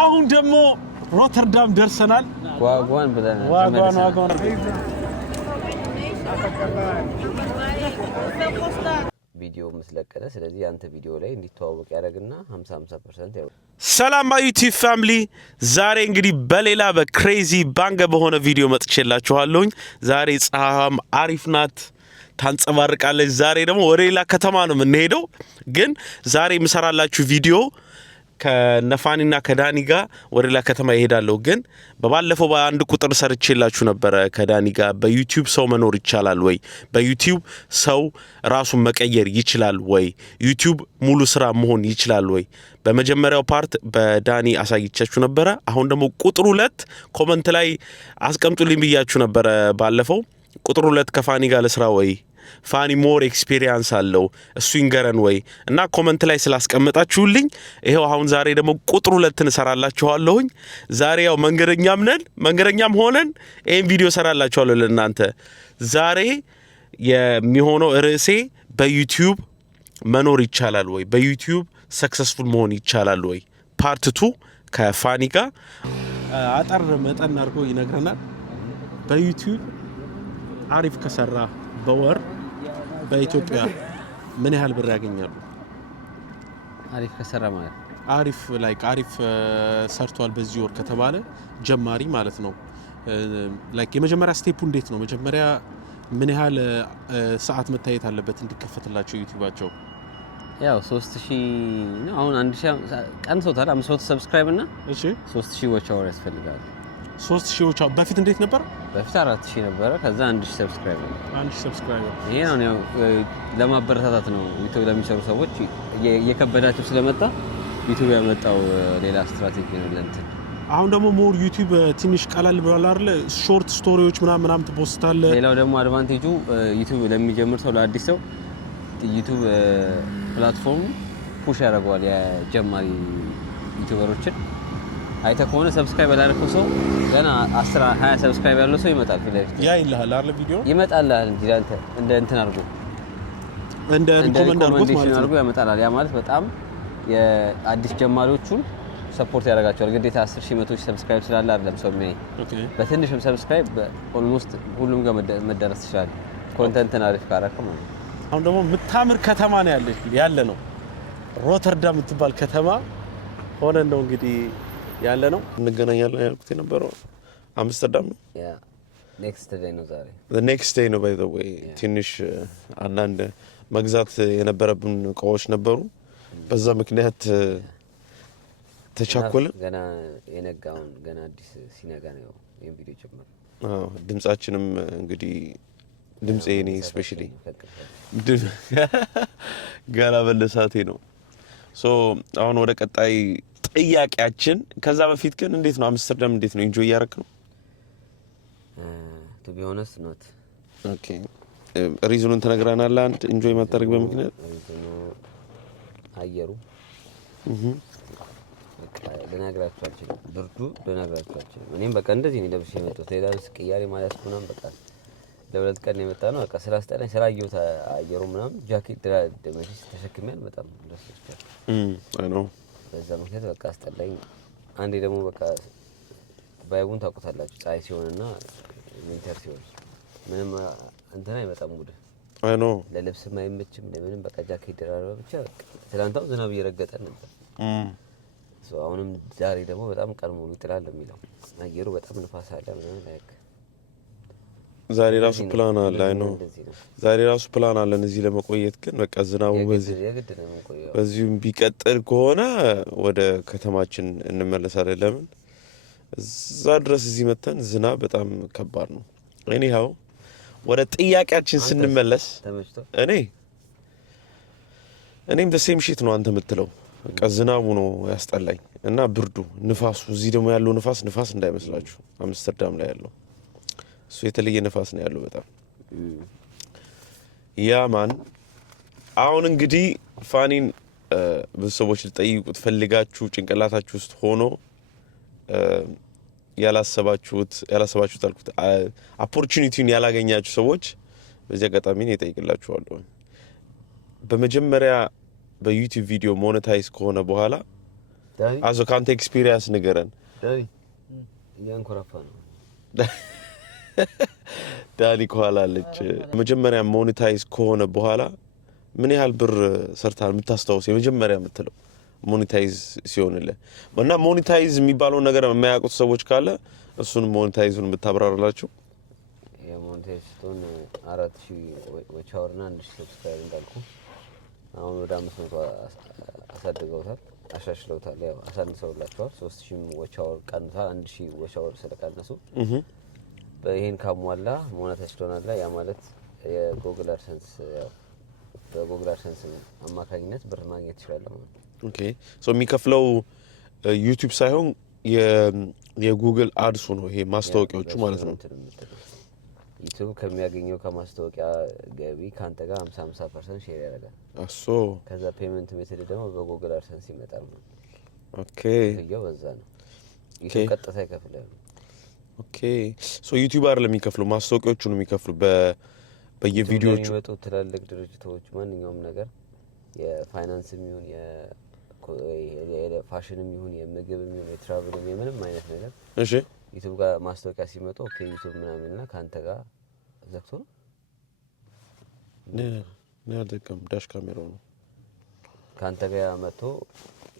አሁን ደግሞ ሮተርዳም ደርሰናል ዋጋን ብለን ዋጋን ቪዲዮ መስለቀለ ስለዚህ አንተ ቪዲዮ ላይ እንዲተዋወቅ ያደርግና 50% ያው ሰላም ዩቲዩብ ፋሚሊ ዛሬ እንግዲህ በሌላ በክሬዚ ባንገ በሆነ ቪዲዮ መጥቼላችኋለሁኝ ዛሬ ፀሐም አሪፍ ናት ታንጸባርቃለች ዛሬ ደግሞ ወደ ሌላ ከተማ ነው የምንሄደው ግን ዛሬ ምሰራላችሁ ቪዲዮ ከነፋኒና ከዳኒ ጋር ወደ ሌላ ከተማ ይሄዳለሁ ግን በባለፈው በአንድ ቁጥር ሰርቼላችሁ ነበር ከዳኒ ጋር በዩቲዩብ ሰው መኖር ይችላል ወይ በዩቲዩብ ሰው ራሱን መቀየር ይችላል ወይ ዩቲዩብ ሙሉ ስራ መሆን ይችላል ወይ በመጀመሪያው ፓርት በዳኒ አሳይቻችሁ ነበር አሁን ደግሞ ቁጥር 2 ኮሜንት ላይ አስቀምጡልኝ ብያችሁ ነበር ባለፈው ቁጥር 2 ከፋኒ ጋር ለስራ ወይ ፋኒ ሞር ኤክስፒሪየንስ አለው እሱ ይንገረን ወይ እና ኮሜንት ላይ ስላስቀመጣችሁልኝ ይሄው አሁን ዛሬ ደግሞ ቁጥር 2 እንሰራላችኋለሁኝ ዛሬ ያው መንገረኛም ሆነን ይሄን ቪዲዮ ሰራላችኋለሁ ለእናንተ ዛሬ የሚሆነው ርዕሴ በዩቲዩብ መኖር ይቻላል ወይ በዩቲዩብ ሰክሰስፉል መሆን ይቻላል ወይ ፓርት 2 ከፋኒ ጋር አጠር መጠን አድርጎ ይነግረናል በዩቲዩብ አሪፍ ከሰራ በወር በኢትዮጵያ ምን ያህል ብር ያገኛሉ አሪፍ ከሰራ ማለት አሪፍ ሰርቷል በዚህ ወር ከተባለ ጀማሪ ማለት ነው ላይክ የመጀመሪያ ስቴፑ እንዴት ነው መጀመሪያ ምን ያህል ሰዓት መታየት አለበት እንዲከፈትላቸው ዩቲዩባቸው ያው 3000 ነው አሁን 1000 ቀን ቶታል 500 ሰብስክራይብ እና እሺ 3000 ዋች አወር ያስፈልጋል 3000 ዋች በፊት እንዴት ነበር በፊት 4000 ነበር ከዛ 1000 ሰብስክራይበር ይሄ ነው ለማበረታታት ነው ዩቲዩብ ለሚሰሩ ሰዎች የከበዳቸው ስለመጣ ዩቲዩብ ያመጣው ሌላ ስትራቴጂ ነው ለእንትን አሁን ደግሞ ሞር ዩቲዩብ ትንሽ ቀላል ብሏል አይደል ሾርት ስቶሪዎች ምናምን ተፖስታለ ሌላው ደግሞ አድቫንቴጁ ዩቲዩብ ለሚጀምር ሰው ለአዲስ ሰው ዩቲዩብ ፕላትፎርም ፑሽ ያደርገዋል የጀማሪ ዩቲዩበሮችን አይተኮነ ሰብስክራይብ ያላረከው ሰው ገና 10 20 ሰብስክራይብ ያለው ሰው ይመጣል ፊለፊት ያ ይላል አይደል ቪዲዮ ይመጣል እንጂ አንተ እንደ እንትን አድርጎ እንደ ሪኮመንድ አድርጎ ያመጣል ያ ማለት በጣም የአዲስ ጀማሪዎቹን ሰፖርት ያደርጋቸዋል ግዴታ 10000 100,000 ሰብስክራይብ ስላለ አይደለም ሰው የሚያይ በትንሽም ሰብስክራይብ ኦልሞስት ሁሉም ጋር መደረስ ይችላል ኮንተንትን አሪፍ ካረከ ማለት አሁን ደግሞ ምታምር ከተማ ነው ያለ ነው ሮተርዳም የምትባል ከተማ ሆነ ነው እንግዲህ ያለ ነው እንገናኛለን ያልኩት የነበረው አምስተርዳም ነው ያ ኔክስት ዴይ ነው ዛሬ the next day ነው by the way ትንሽ አንዳንድ መግዛት የነበረብን እቃዎች ነበሩ በዛ ምክንያት ተቻኮለ ገና የነጋውን ገና አዲስ ሲነጋ ነው ይሄን ቪዲዮ ጀመረ ድምጻችንም እንግዲህ ድምጼ እኔ ስፔሻሊ ገና በለሳቴ ነው ሶ አሁን ወደ ቀጣይ ጥያቄያችን ከዛ በፊት ግን እንዴት ነው አምስተርዳም እንዴት ነው ኢንጆይ ያረክ ነው to be honest not okay ሪዝኑን ተነግራናል አንድ ኢንጆይ ማታረግ በምክንያት አየሩ ለናግራችሁ አልችልም ብርዱ ለናግራችሁ አልችልም እኔም በቃ እንደዚህ ነው ለብሼ የመጣሁት ሌላስ ቅያሬ ማለት ነው በቃ ለሁለት ቀን የመጣ ነው በቃ ስራ አስጠላኝ ስራ አየሁት አየሩ ምናምን ጃኬት ደመሽ ተሸክሜያል በጣም ደስ ይላል አይ ኖ በዛ ምክንያት በቃ አስጠላኝ አንዴ ደግሞ በቃ ባይቡን ታውቁታላችሁ ፀሐይ ሲሆንና ዊንተር ሲሆን ምንም እንትና አይመጣም ሙድ አይ ኖ ለልብስም አይመችም ለምንም በቃ ጃኬት ደራረበ ብቻ ትላንታው ዝናብ እየረገጠን ነበር ሶ አሁንም ዛሬ ደግሞ በጣም ቀን ሙሉ ይጥላል የሚለው አየሩ በጣም ንፋስ አለ ምናምን ላይክ ዛሬ ራሱ ፕላን አለ አይ ኖ ዛሬ ራሱ ፕላን አለን እዚህ ለመቆየት ግን በቃ ዝናቡ በዚህም ቢቀጥል ከሆነ ወደ ከተማችን እንመለሳለን ለምን እዛ ድረስ እዚህ መተን ዝናብ በጣም ከባድ ነው ኤኒሃው ወደ ጥያቄያችን ስንመለስ እኔም the same shit ነው አንተ የምትለው በቃ ዝናቡ ነው ያስጠላኝ እና ብርዱ ንፋሱ እዚህ ደግሞ ያለው ንፋስ እንዳይመስላችሁ አምስተርዳም ላይ ያለው እሱ የተለየ ንፋስ ነው ያለው በጣም ያ ማን አሁን እንግዲህ ፋኒን በሰዎች ልጠይቁት ፈልጋችሁ ጭንቅላታችሁ ውስጥ ሆኖ ያላሰባችሁት አልኩት ኦፖርቹኒቲውን ያላገኛችሁ ሰዎች በዚህ አጋጣሚ ነው በመጀመሪያ በዩቲዩብ ቪዲዮ ሞኔታይዝ ከሆነ በኋላ አዞ ካንተ ኤክስፒሪየንስ ንገረን ዳኒ ያንኮራፋ ነው ዳኒ ከኋላለች መጀመሪያ ሞኔታይዝ ከሆነ በኋላ ምን ያህል ብር ሰርታል የምታስተዋውስ የመጀመሪያ የምትለው ሞኔታይዝ ሲሆንልህ እና ሞኔታይዝ የሚባለው ነገር የማያውቁት ሰዎች ካለ እሱን ሞኔታይዙን ብታብራራላችሁ የሞኔታይዝቱን 4000 ወቻውርና 1000 ሰብስክራይብ እንዳልኩ አሁን ወደ 500 አሳድገውታል አሻሽለውታል ያው አሳንሰውላቸዋል 3000 ወቻውር ቀንሷል 1000 ወቻውር ስለቀነሱ በይሄን ካሟላ ሞኔታይዝ ሆናላ ያ ማለት የጉግል አድሰንስ ያው በጉግል አድሰንስ አማካኝነት ብር ማግኘት ይችላል ማለት ኦኬ ሶ የሚከፍለው ዩቲዩብ ሳይሆን የጉግል አድሱ ነው ይሄ ማስታወቂያዎቹ ማለት ነው ዩቲዩብ ከሚያገኘው ከማስታወቂያ ገቢ ካንተ ጋር 50% ሼር ያደርጋል አሶ ከዛ ፔመንት ሜተድ ደግሞ በጉግል አድሰንስ ይመጣል ነው ኦኬ ይሄው በዛ ነው ዩቲዩብ ቀጥታ ይከፍላል ኦኬ ሶ ዩቲዩብ አይደለም የሚከፍለው ማስታወቂያዎቹ ነው የሚከፍለው በየቪዲዮዎቹ የሚመጡ ትላልቅ ድርጅቶች ማንኛውም ነገር የፋይናንስም ይሁን የፋሽንም ይሁን የምግብም ይሁን የትራቭልም የምንም አይነት ነገር እሺ ዩቲዩብ ጋር ማስታወቂያ ሲመጡ ኦኬ ዩቲዩብ ምናምንና ካንተ ጋር ዘክቶ ነው ያደከም ዳሽ ካሜራው ነው ካንተ ጋር መጥቶ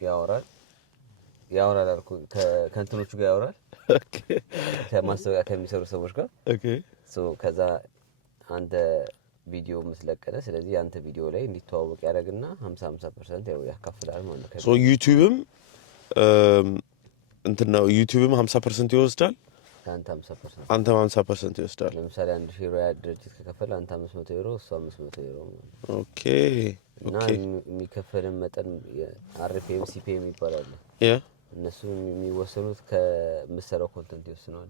ያወራል አልኩ ከእንትኖቹ ጋር ያወራል ኦኬ ከማስታወቂያ ከሚሰሩ ሰዎች ጋር ኦኬ ሶ ከዛ አንተ ቪዲዮ መስለቀለ ስለዚህ አንተ ቪዲዮ ላይ እንዲተዋወቅ ያደርግና 50% ያው ያካፍላል ማለት ነው ሶ ዩቲዩብም እንትና ዩቲዩብም 50% ይወስዳል አንተ 50% ይወስዳል ለምሳሌ 1000 ዩሮ ድርጅት ከከፈለ አንተ 500 ዩሮ እሱ 500 ዩሮ ኦኬ እና የሚከፈልን መጠን አርፒኤም ሲፒኤም ይባላል እነሱ የሚወሰኑት ከምሰራው ኮንተንት ይወስናል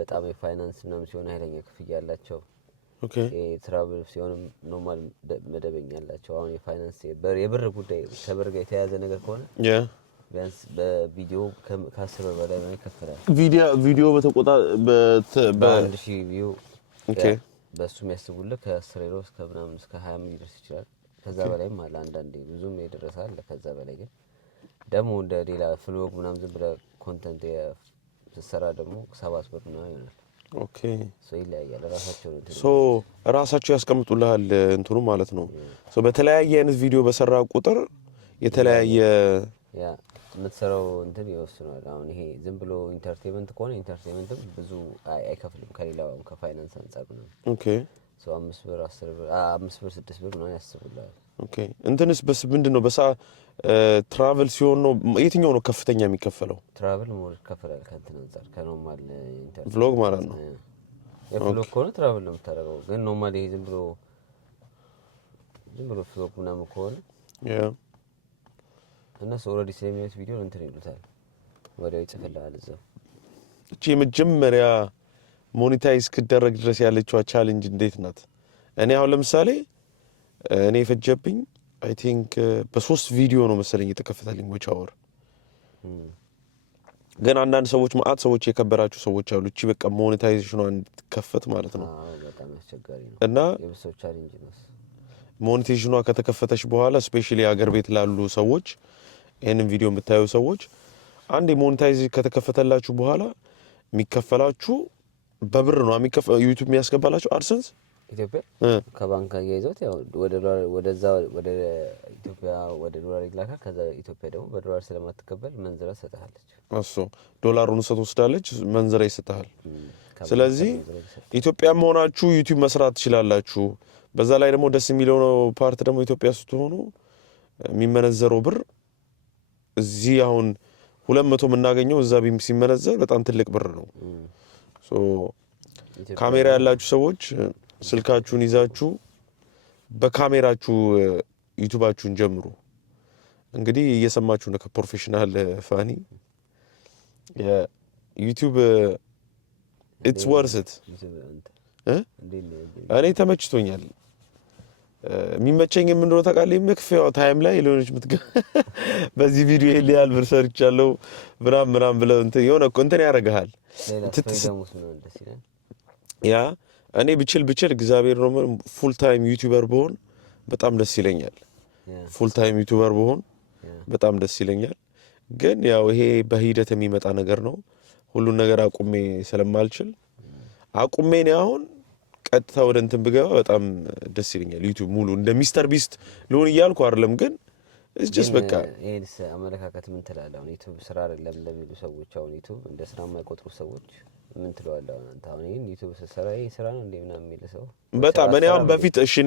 በጣም የፋይናንስ ምናምን ሲሆን ኃይለኛ ክፍያ ያላቸው ኦኬ የትራቭል ሲሆን ኖርማል መደበኛ ያላቸው አሁን የፋይናንስ የብር ጉዳይ ከብር ጋር የተያያዘ ነገር ከሆነ ቢያንስ በቪዲዮ ከ10 በላይ ነው ይከፈላል ቪዲዮ በአንድ ሺህ ቪው ኦኬ በሱ የሚያስቡልህ ከ10 ዩሮ እስከ ምናምን እስከ 20 ሊደርስ ይችላል ከዛ በላይም አለ አንዳንዴ ብዙም ይደርሳል ከዛ በላይ ግን ደግሞ እንደ ሌላ ፍሎግ ምናምን ዝም ብለህ ኮንተንት የሰራ ደግሞ 7 ብር ነው ይሆናል ኦኬ ሶ ይለያያል ራሳቸው ያስቀምጡልሃል እንትኑ ማለት ነው ሶ በተለያየ አይነት ቪዲዮ በሰራ ቁጥር የተለያየ ያ የምትሰራው እንትን ይወስናል አሁን ይሄ ዝም ብሎ ኢንተርቴይንመንት ከሆነ ኢንተርቴይንመንትም ብዙ አይከፍልም ከሌላው ከፋይናንስ አንፃር ነው ኦኬ ሶ 5 ብር 10 ብር 5 ብር 6 ብር ነው ያስቡልሃል ኦኬ እንትንስ ምንድነው ትራቭል ሲሆን ነው የትኛው ነው ከፍተኛ የሚከፈለው ትራቭል ሞር ይከፈላል ከእንትን አንፃር ከኖርማል ኢንተርቴይንመንት ቭሎግ ማለት ነው የቭሎግ ከሆነ ትራቭል ነው የምታደርገው ግን ኖርማል ይሄ ዝም ብሎ ቭሎግ ምናምን ከሆነ እነሱ ኦልሬዲ ስለሚያዩት ቪዲዮ እንትን ይሉታል ወዲያው ይጽፍልሃል እዛው እቺ የመጀመሪያ ሞኔታይዝ ከደረግ ድረስ ያለችው ቻሌንጅ እንዴት ናት እኔ አሁን ለምሳሌ እኔ ፈጀብኝ አይ ቲንክ በ3 ቪዲዮ ነው መሰለኝ የተከፈተልኝ ወቻወር ግን አንዳንድ ሰዎች ማአት ሰዎች የከበራችሁ ሰዎች አሉ እቺ በቃ ሞኔታይዜሽኑ እንድትከፈት ማለት ነው በጣም ያስቸጋሪ ነው እና የብዙ ቻሌንጅ ነው ሞኔታይዜሽኑ ከተከፈተች በኋላ ስፔሻሊ ሀገር ቤት ላሉ ሰዎች ይሄንን ቪዲዮ የምታዩ ሰዎች አንዴ ሞኔታይዝ ከተከፈተላችሁ በኋላ የሚከፈላችሁ በብር ነው ዩቲዩብ የሚያስገባላችሁ አድሰንስ ኢትዮጵያ ከባንክ ያይዞት ያው ወደ ኢትዮጵያ ወደ ዶላር ይላካ ከዛ ኢትዮጵያ ደግሞ በዶላር ስለማትቀበል መንዝራ ሰጣለች እሱ ዶላሩን ወስዳለች መንዝራ ይሰጣል ስለዚህ ኢትዮጵያም ሆናችሁ ዩቲዩብ መስራት ትችላላችሁ በዛ ላይ ደግሞ ደስ የሚለው ፓርት ደግሞ ኢትዮጵያ ስትሆኑ የሚመነዘረው ብር እዚህ አሁን 200 የምናገኘው እዛ ሲመነዘር በጣም ትልቅ ብር ነው ሶ ካሜራ ያላችሁ ሰዎች ስልካችሁን ይዛችሁ በካሜራችሁ ዩቲዩባችሁን ጀምሩ እንግዲህ እየሰማችሁ ነው ከፕሮፌሽናል ፋኒ የዩቲዩብ ኢትስ ወርዝ ኢት እኔ ተመችቶኛል የሚመቸኝ ምን እንደሆነ ታውቃለህ መክፈያው ታይም ላይ ሊሆንሽ በዚህ ቪዲዮ ይልያል ብር ሰርቻለሁ ምናምን ብለው እንትን የሆነ እንትን ያደርጋል ያ እኔ ብችል እግዚአብሔር ነው ፉል ታይም ዩቲዩበር ብሆን በጣም ደስ ይለኛል ፉል ታይም ዩቲዩበር ብሆን በጣም ደስ ይለኛል ግን ያው ይሄ በሂደት የሚመጣ ነገር ነው። ሁሉን ነገር አቁሜ ስለማልችል አቁሜ ነው አሁን ቀጥታ ወደ እንትን ብገባ በጣም ደስ ይለኛል። ዩቲዩብ ሙሉ እንደ ሚስተር ቢስት ልሆን እያልኩ አይደለም፣ ግን እስ ጀስት በቃ ይሄንስ አመለካከት ምን ትላለህ? አሁን ዩቲዩብ ስራ አይደለም ለሚሉ ሰዎች፣ አሁን ዩቲዩብ እንደ ስራ የማይቆጥሩ ሰዎች ምን ትለዋለህ? አንተ አሁን ይሄን ዩቲዩብ ስራ ይሄ ስራ ነው እንዴ ምናምን የሚል ሰው በጣም እኔ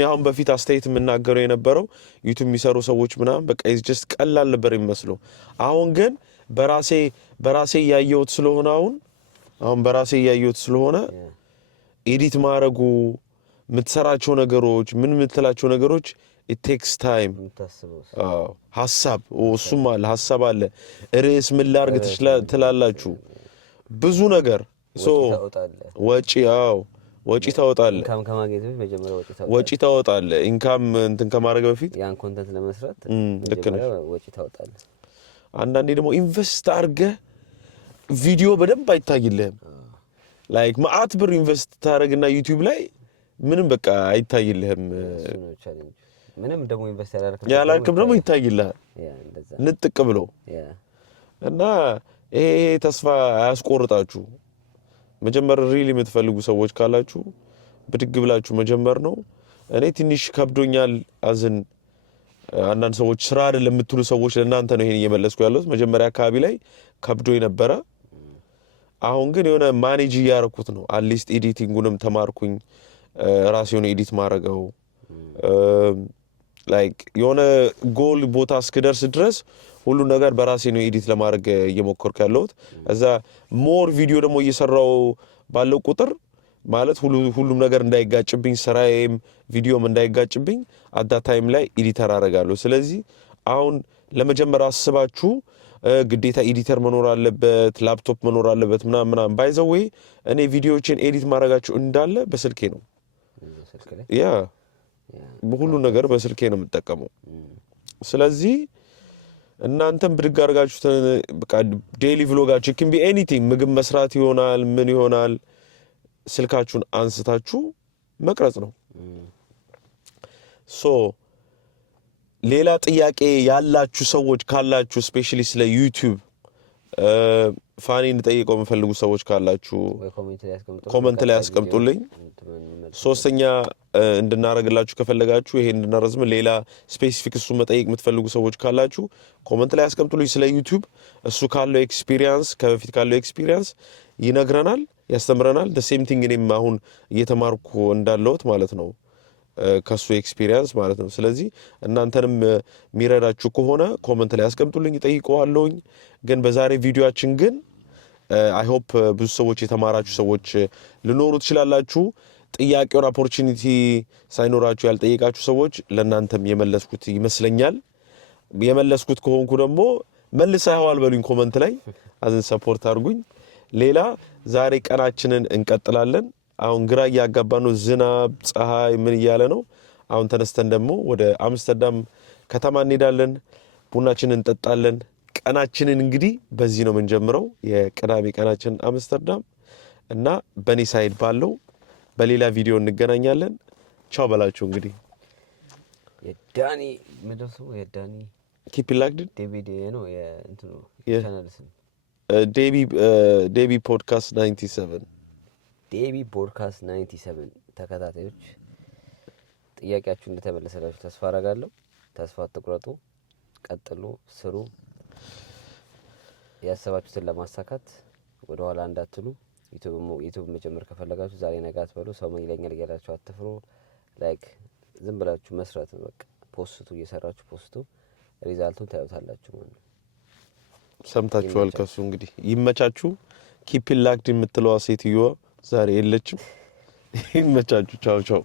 አሁን በፊት አስተያየት የምናገረው የነበረው ዩቲዩብ የሚሰሩ ሰዎች ምናምን በቃ ኢዝ ጀስት ቀላል ነበር የሚመስለው። አሁን ግን በራሴ ያየሁት ስለሆነ አሁን በራሴ ያየሁት ስለሆነ ኤዲት ማድረጉ የምትሰራቸው ነገሮች ምን የምትላቸው ነገሮች it takes time ሐሳብ እሱም አለ ሐሳብ አለ ርዕስ ምን ላድርግ ትላላችሁ ብዙ ነገር ወጪ ታወጣለህ ወጪ ታወጣለህ ኢንካም እንትን ከማድረግ በፊት ያን ኮንተንት ለመስራት ወጪ ታወጣለህ። አንዳንዴ ደግሞ ኢንቨስት አድርገህ ቪዲዮ በደንብ አይታይልህም። ላይክ ማአት ብር ኢንቨስት ታደርግና ዩቲዩብ ላይ ምንም በቃ አይታይልህም። ምንም ደግሞ ኢንቨስት ያላልክም ደግሞ ይታይልሃል ንጥቅ ብሎ እና ይሄ ተስፋ አያስቆርጣችሁ። መጀመር ሪሊ የምትፈልጉ ሰዎች ካላችሁ ብድግ ብላችሁ መጀመር ነው። እኔ ትንሽ ከብዶኛል አዝን አንዳንድ ሰዎች ስራ አይደለም የምትሉ ሰዎች ለእናንተ ነው ይሄን እየመለስኩ ያለሁት። መጀመሪያ አካባቢ ላይ ከብዶኝ ነበረ። አሁን ግን የሆነ ማኔጅ እያደረኩት ነው። አትሊስት ኤዲቲንጉንም ተማርኩኝ። ራሴውን ኤዲት ማድረገው ላይክ የሆነ ጎል ቦታ እስክደርስ ድረስ ሁሉ ነገር በራሴ ነው ኤዲት ለማድረግ እየሞከርኩ ያለሁት። እዛ ሞር ቪዲዮ ደግሞ እየሰራው ባለው ቁጥር ማለት ሁሉም ነገር እንዳይጋጭብኝ ስራዬም ቪዲዮም እንዳይጋጭብኝ አዳ ታይም ላይ ኤዲተር አደርጋለሁ። ስለዚህ አሁን ለመጀመሪያ አስባችሁ ግዴታ ኤዲተር መኖር አለበት ላፕቶፕ መኖር አለበት ምናምን ባይ ዘ ዌይ እኔ ቪዲዮዎችን ኤዲት ማድረጋችሁ እንዳለ በስልኬ ነው። ያ በሁሉ ነገር በስልኬ ነው የምጠቀመው። ስለዚህ እናንተም ብድግ አድርጋችሁ በቃ ዴይሊ ቭሎጋችሁ can be anything ምግብ መስራት ይሆናል ምን ይሆናል ስልካችሁን አንስታችሁ መቅረጽ ነው። ሶ ሌላ ጥያቄ ያላችሁ ሰዎች ካላችሁ ስፔሻሊ ስለ ዩቲዩብ ፋኒ እንጠይቀው የምፈልጉ ሰዎች ካላችሁ ኮሜንት ላይ አስቀምጡልኝ። ሶስተኛ እንድናረግላችሁ ከፈለጋችሁ ይሄን እንድናረዝም ሌላ ስፔሲፊክ እሱ መጠየቅ የምትፈልጉ ሰዎች ካላችሁ ኮሜንት ላይ አስቀምጡልኝ። ስለ ዩቲዩብ እሱ ካለው ኤክስፒሪየንስ ከበፊት ካለው ኤክስፒሪየንስ ይነግረናል ያስተምረናል። the same thing እኔም አሁን እየተማርኩ እንዳለሁት ማለት ነው ከሱ ኤክስፒሪየንስ ማለት ነው። ስለዚህ እናንተንም የሚረዳችሁ ከሆነ ኮሜንት ላይ አስቀምጡልኝ እጠይቀዋለሁኝ። ግን በዛሬ ቪዲዮአችን ግን አይ ሆፕ ብዙ ሰዎች የተማራችሁ ሰዎች ልኖሩ ትችላላችሁ። ጥያቄውን ኦፖርቹኒቲ ሳይኖራችሁ ያልጠየቃችሁ ሰዎች ለእናንተም የመለስኩት ይመስለኛል። የመለስኩት ከሆንኩ ደግሞ መልሰዋል በሉኝ ኮሜንት ላይ አዝን ሰፖርት አድርጉኝ። ሌላ ዛሬ ቀናችንን እንቀጥላለን። አሁን ግራ ያጋባን ነው ዝናብ ፀሐይ ምን እያለ ነው። አሁን ተነስተን ደግሞ ወደ አምስተርዳም ከተማ እንሄዳለን ቡናችንን እንጠጣለን። ቀናችንን እንግዲህ በዚህ ነው የምንጀምረው የቅዳሜ ቀናችን አምስተርዳም እና በኔ ሳይድ ባለው በሌላ ቪዲዮ እንገናኛለን። ቻው በላችሁ እንግዲህ የዳኒ መደሱ የዳኒ ኪፕ ላክድ ዴቪድ ነው የእንትኑ ቻናል ስም ዴቢ ፖድካስት 97 ዴቢ ፖድካስት 97 ተከታታዮች ጥያቄያችሁ እንደተመለሰላችሁ ተስፋ አደርጋለሁ። ተስፋ አትቁረጡ፣ ቀጥሉ፣ ስሩ። ያሰባችሁትን ለማሳካት ወደ ኋላ እንዳትሉ። ዩቲዩብ መጀመር ከፈለጋችሁ ዛሬ ነገ አትበሉ። ሰው ምን ይለኛል እያላችሁ አትፍሩ። ላይክ ዝም ብላችሁ መስራት ነው በቃ። ፖስቱ እየሰራችሁ ፖስቱ ሪዛልቱን ታዩታላችሁ ማለት ነው። ሰምታችኋል። ከሱ እንግዲህ ይመቻችሁ። ኪፕ ላክድ የምትለዋ ሴትዮዋ ዛሬ የለችም። ይመቻችሁ። ቻው ቻው።